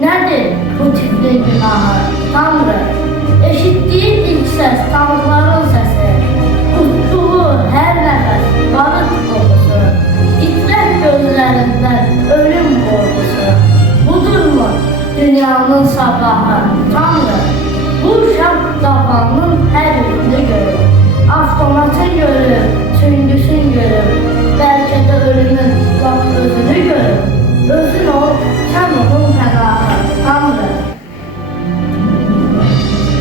Nedir bu tifli günahı? Tanrı, eşittiğin ilk ses, tanrıların sesi, tuttuğu her nefes, barut kokusu, titrek gözlerinden ölüm korkusu. Budur mu dünyanın sabahı? Tanrı, bu uşaq davanın her yerinde görür. Avtomatın görür, süngüsün görür, belki de ölümün lap özünü görür. Özün ol, sen onun fenahı, Tanrı.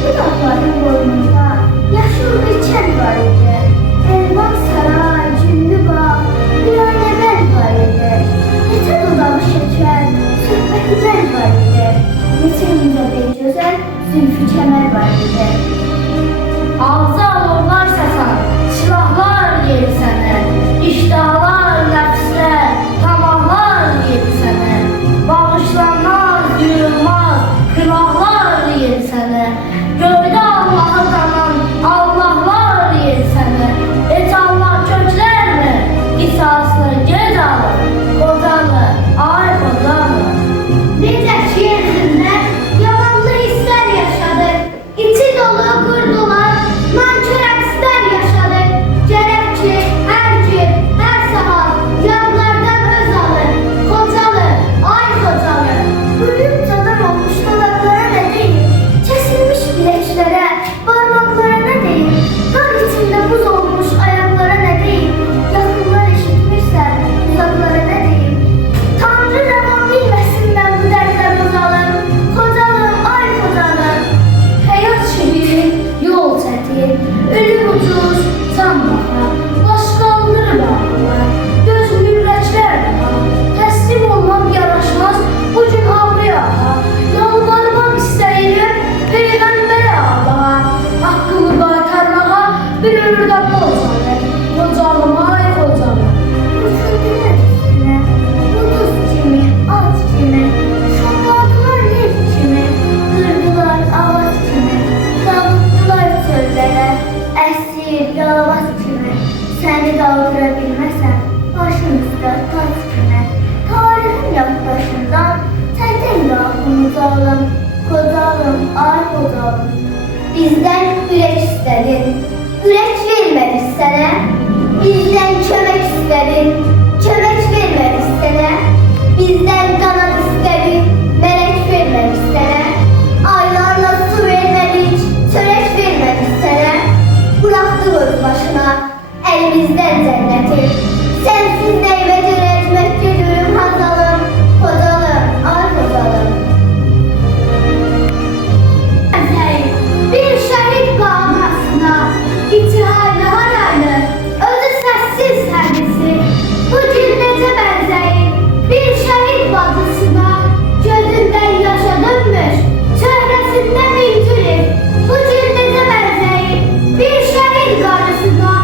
Bu dağların boynunda yaşıl bir çənd var idi. Elvan saray, cüllü bağ, bir önəvəl var idi. Neçə dodağı şəkər, söhbəti bəl var idi. Neçə incə bir gözəl, zülfü kəmər var idi. Ağzı alovlar saçan, silahlar yeri sənə, iştahlar, nəfslər, tamahlar yeri sənə, bağışlanmaz, yuyulmaz, günahlar yeri sənə, göydə Allahı qanan Allahlar yeri sənə, heç Allah köklərmi, qisasını gec alır, qocalı, ay qocalı. Necə ki yeryüzündə yalanlı hisslər yaşadık. İçi dolu qurdular, nankör əkslər yaşadık. Gərək ki hər gün, hər saat yanlardan öz alır. Qocalı, ay qocalı. Ölüm cadar olmuş dodaqlara nə deyim? Kəsilmiş biləklərə, barmaqlara nə deyim? Qan içində buz olmuş ayaqlara nə deyim? Yaxınlar eşitmişsə, uzaqlara nə deyim? Tanrı rəvan bilməsin mən bu dərddən uzalım. Qocalım, ay qocalım. Həyat şirin, yol çətin, ölüm ucuz, can baxa, baş qaldırır ağlar, göz ürəklər daha, təslim olmaq yaraşmaz, bu gün ağrıya ağa, yalvarmaq istəyirəm, Peyğəmbərə Allaha, haqqımı qaytarmağa bir ömürdə borcalım, qocalım, ay qocalım. Uçurdular üstünə, ulduz kimi, at kimi, şolladılar lev kimi, qırdılar ağac kimi, dağıttılar çöllərə, əsir, yalavac kimi. Səni qaldıra bilməsəm, başım üstə tac kimi. Tarixin yaddaşından çətin qalxımızı alım, qocalım, ay qocalım. Bizdən ürək istədin, ürək vermədik sənə. Bizdən kömək istədin, kömək vermədik sənə. Bizdən qanad istədin, mələk vermədik sənə. Aylarla su vermədik, çörək vermədik sənə. Buraxdıq öz başına, əlimizdən cənnəti. Sənsiz nəyvə görə etməkdə görüm hazalım, qocalım, ay qocalım. Bir şəhid bağlasına, içi haylı haraylı, özü səssiz həbisi. Bu gün necə bənzəyir bir şəhid bacısına, gözündən yaşa dönmüş, çöhrəsində müncürür. Bu gün necə bənzəyir bir şəhid qarısına,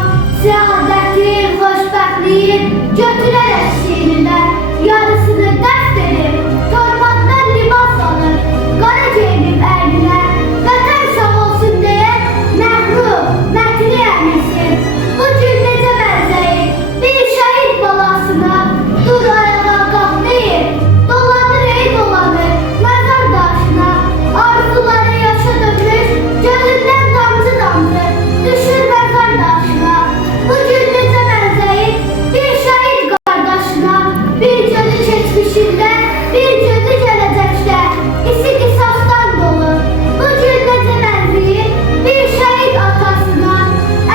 səadətin, xoşbəxtliyin götürərək şiirlər, yarısını dəst edib, torpaqdan libas alır, qara geyinib əyninə, vətən sağ olsun deyə məğrub, mətni əminsin. Bu gün necə bənzəyir bir şəhid balasına, dur ayağa qalx deyir, dolanır ey dolanır məzar daşına, arzuları yaşa dönmüş, gözündən damcı damcı, düşür məzar daşına. Bu gün necə bənzəyir bir şəhid qardaşına, bir gözü keçmişində, bir gözü gələcəkdə, isi qisasdan dolu. Bu gün necə bənzəyir bir şəhid atasına,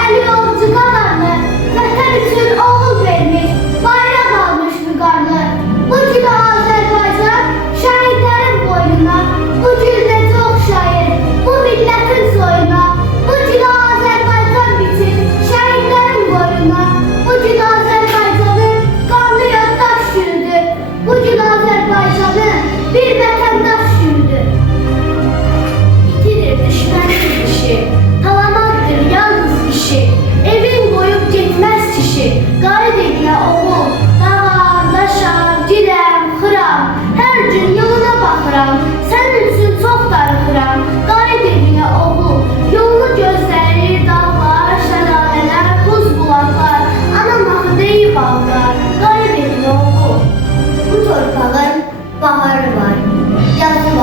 əli ovcu qalanı, vətən üçün oğul vermiş, bayraq almış vüqarlı. Bu gün Azərbaycan şəhidlərin boynuna, bu gün necə oxşayır bu millətin soyuna. Bu gün Azərbaycan bitir şəhidlərin boynuna, bu gün Azərbaycanın qanlı yaddaş yürüdür. Bu gün Azərbaycanı bir vətəndaş yürüdür. İtirir düşmənin işi, talamaktır yalnız işi, evin qoyub getməz kişi, qarı deginə oğul, dağar, daşar, girəm, xıram, hər gün yoluna baxıram, sənin üçün çox darıxıram, qarı deginə oğul, yolunu gözlərir dağlar, şəlalələr, buz bulaqlar, anam axı deyib ağlar, qarı deginə oğul. Bu torpağın baharı var, yazı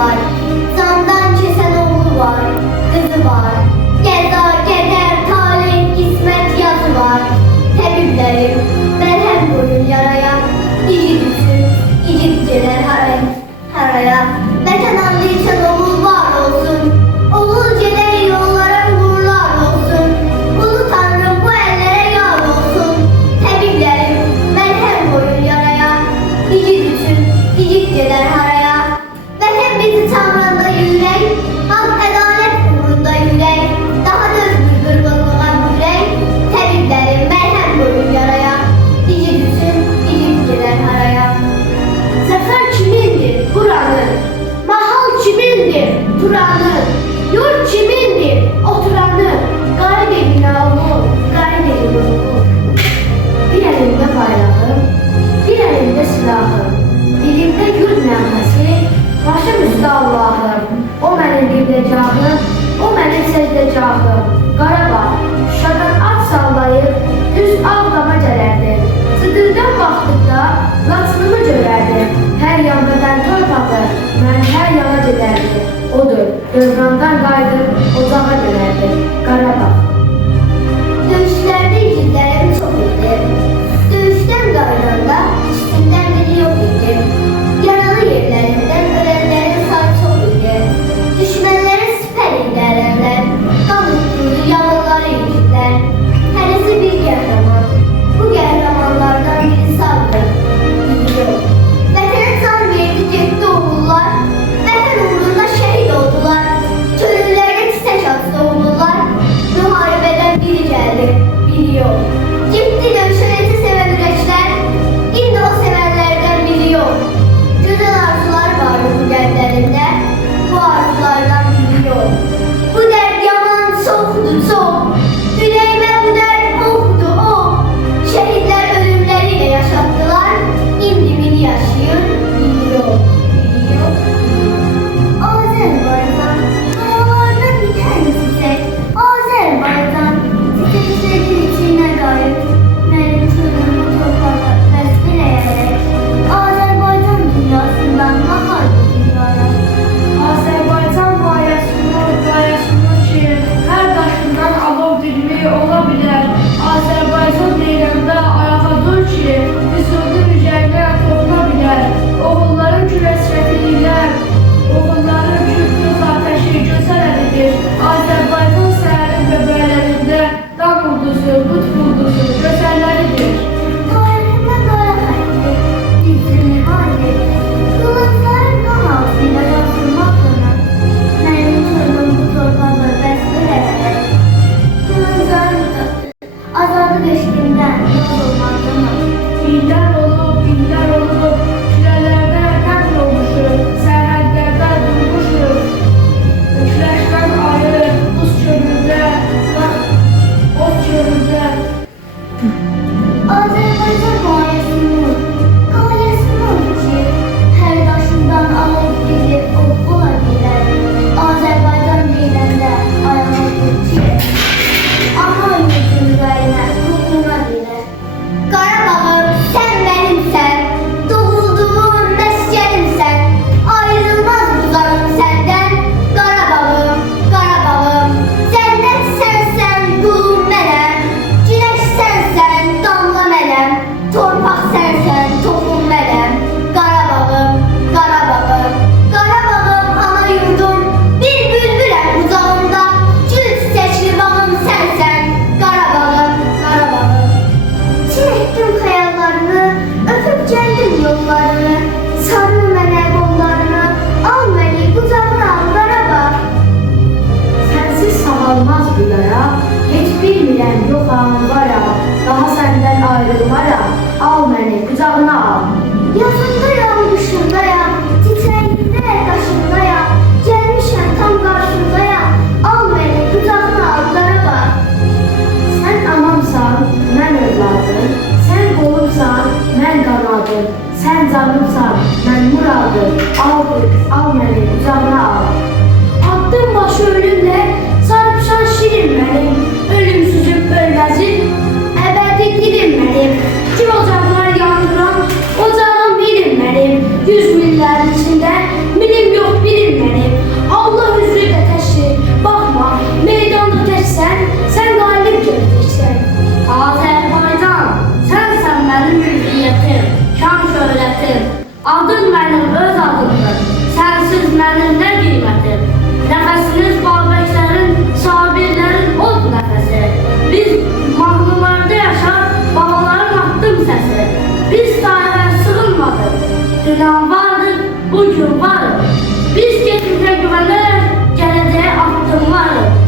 al məni qucağına al. Addım başı ölümlə sarpışan şirin mənim, ölümsüzüm ölməzim, əbədi dilim mənim. Kim ocaqlar yandıran, ocağım bilim mənim, 100 minlərin içində minim yox bilim mənim. Allah üzrü də təşri, baxma, meydanda təksən, sən qalib gələcəksən. Azərbaycan, sənsən mənim hürriyyətim, şan şöhrətim, adın mənim öz adımdır, sənsiz mənim nə qiymətim. Nəfəsiniz babəklərin, sabirlərin od nəfəsi. Biz mahnılarda yaşar, babaların addım səsi. Biz tarixə sığınmadıq, dünən vardır, bugün varıq. Biz keçmişə güvənərək gələcəyə addımlarıq.